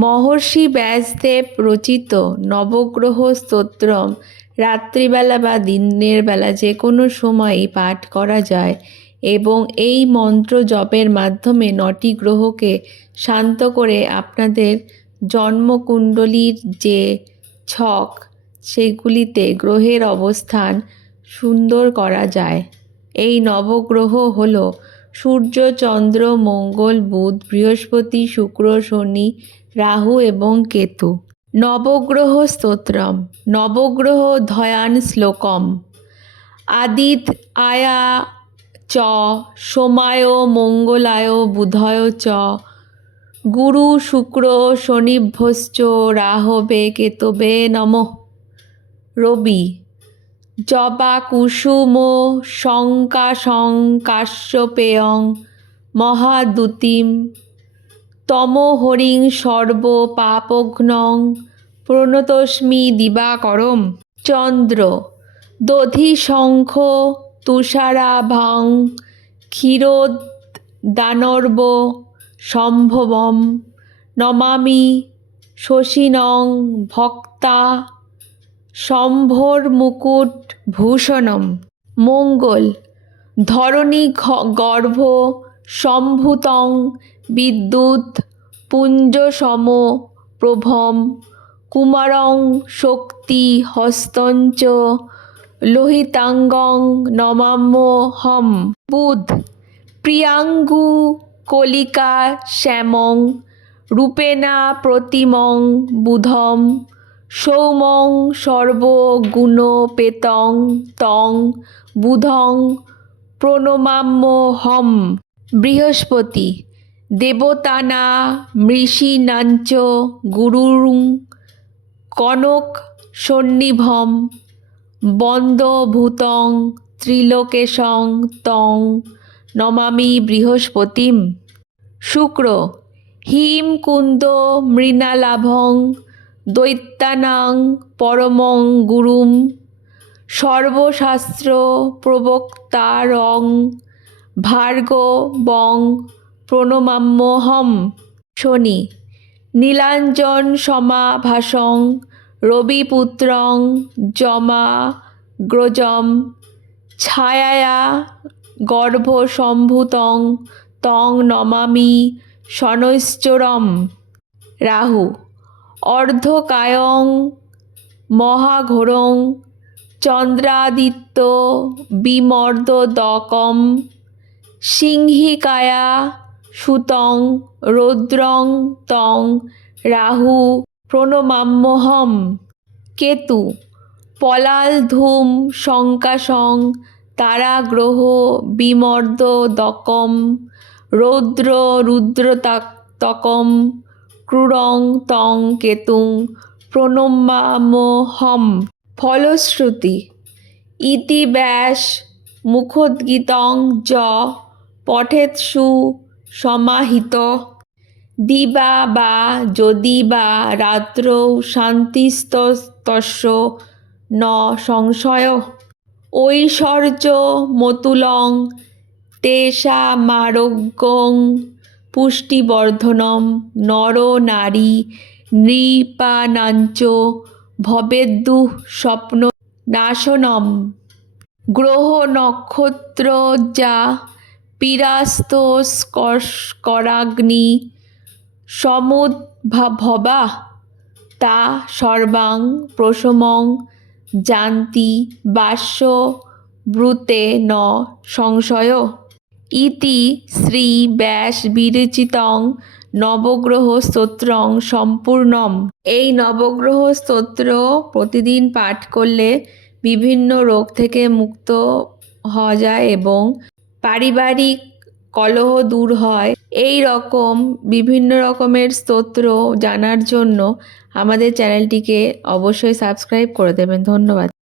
মহর্ষি ব্যাসদেব রচিত নবগ্রহ স্তোত্রম রাত্রিবেলা বা দিনের বেলা যে কোনো সময়ই পাঠ করা যায় এবং এই মন্ত্র জপের মাধ্যমে নটি গ্রহকে শান্ত করে আপনাদের জন্মকুণ্ডলীর যে ছক, সেগুলিতে গ্রহের অবস্থান সুন্দর করা যায়। এই নবগ্রহ হল সূর্য, চন্দ্র, মঙ্গল, বুধ, বৃহস্পতি, শুক্র, শনি রাহু এবং কেতু। নবগ্রহ স্তোত্রম, নবগ্রহ ধয়ান শ্লোকম। আদিত আয়া চ, সোমায় মঙ্গলায় বুধয় চ। গুরু শুক্র শনিভ্যশ্চ রাহবে কেতবে নমঃ। রবি, জবা কুসুম শঙ্কাশং কাশ্যপেয়ং মহাদুতিম তমহরিং সর্ব পাপঘ্নং প্রণতস্মি দিবাকরম। চন্দ্র দধি শঙ্খ তুষারাভাং ক্ষীরোদানর্ব সম্ভবম। নমামি শশিনং ভক্তা সম্ভোর মুকুট ভূষণম মঙ্গল, ধরণী গর্ভ সম্ভূতং বিদ্যুৎ পুঞ্জসম প্রভম কুমারং শক্তি হস্তঞ্চ লোহিতাঙ্গং নমাম্যহম বুধ, প্রিয়াঙ্গু কলিকা শ্যামং রূপেণা প্রতিমং বুধম সৌমং সর্বগুণপেতং তং বুধং প্রণমাম্য হম। বৃহস্পতি দেবতানা মৃষীনাঞ্চ গুরুং কনক সন্নিভম বন্দভূতং ত্রিলোকেশং তং নমামি বৃহস্পতিম। শুক্র, হিম কুন্দ মৃণালাভং দৈত্যানাং পরমং গুরুম সর্বশাস্ত্র প্রবক্তারং ভার্গবং প্রণমাম্যহম শনি। নীলাঞ্জন সমা সমাভাসং রবিপুত্রং যমাগ্রজম ছায়ায়া গর্ভসম্ভূতং তং নমামি শনৈশ্চরম। রাহু। অর্ধকায়ং, মহাঘোরং, চন্দ্রাদিত্য বিমর্দদকম, সিংহিকায়া সুতং, রৌদ্রং, তং, রাহু প্রণমাম্যহম কেতু, পলাল ধূম শঙ্কাশং তারাগ্রহ বিমর্দদকম রৌদ্র রুদ্রতাক্তকম ক্রুরং, তং, কেতুং প্রণমাম্যহম ফলশ্রুতি, ইতি ব্যাস, মুখোদ্গীতং য পঠেৎসু সমাহিত। দিবা বা যদি বা রাত্রৌ শান্তিস্তস্য ন সংশয়। ঐশ্বর্য মতুলং তেষামারোগ্যং পুষ্টিবর্ধনম নর নারী নৃপানাঞ্চ ভবেদ্দুঃ স্বপ্ন নাশনম। গ্রহ নক্ষত্র যা পিরাস্তস্করাগ্নি সমুদ্ভবা তা সর্বাং প্রশমং জান্তি বাস্য ব্রুতে ন সংশয়। ইতি শ্রী ব্যাস বিরচিতং নবগ্রহ স্তোত্রং সম্পূর্ণম। এই নবগ্রহ স্তোত্র প্রতিদিন পাঠ করলে বিভিন্ন রোগ থেকে মুক্ত হওয়া যায় এবং পারিবারিক কলহ দূর হয়। এই রকম বিভিন্ন রকমের স্তোত্র জানার জন্য আমাদের চ্যানেলটিকে অবশ্যই সাবস্ক্রাইব করে দেবেন। ধন্যবাদ।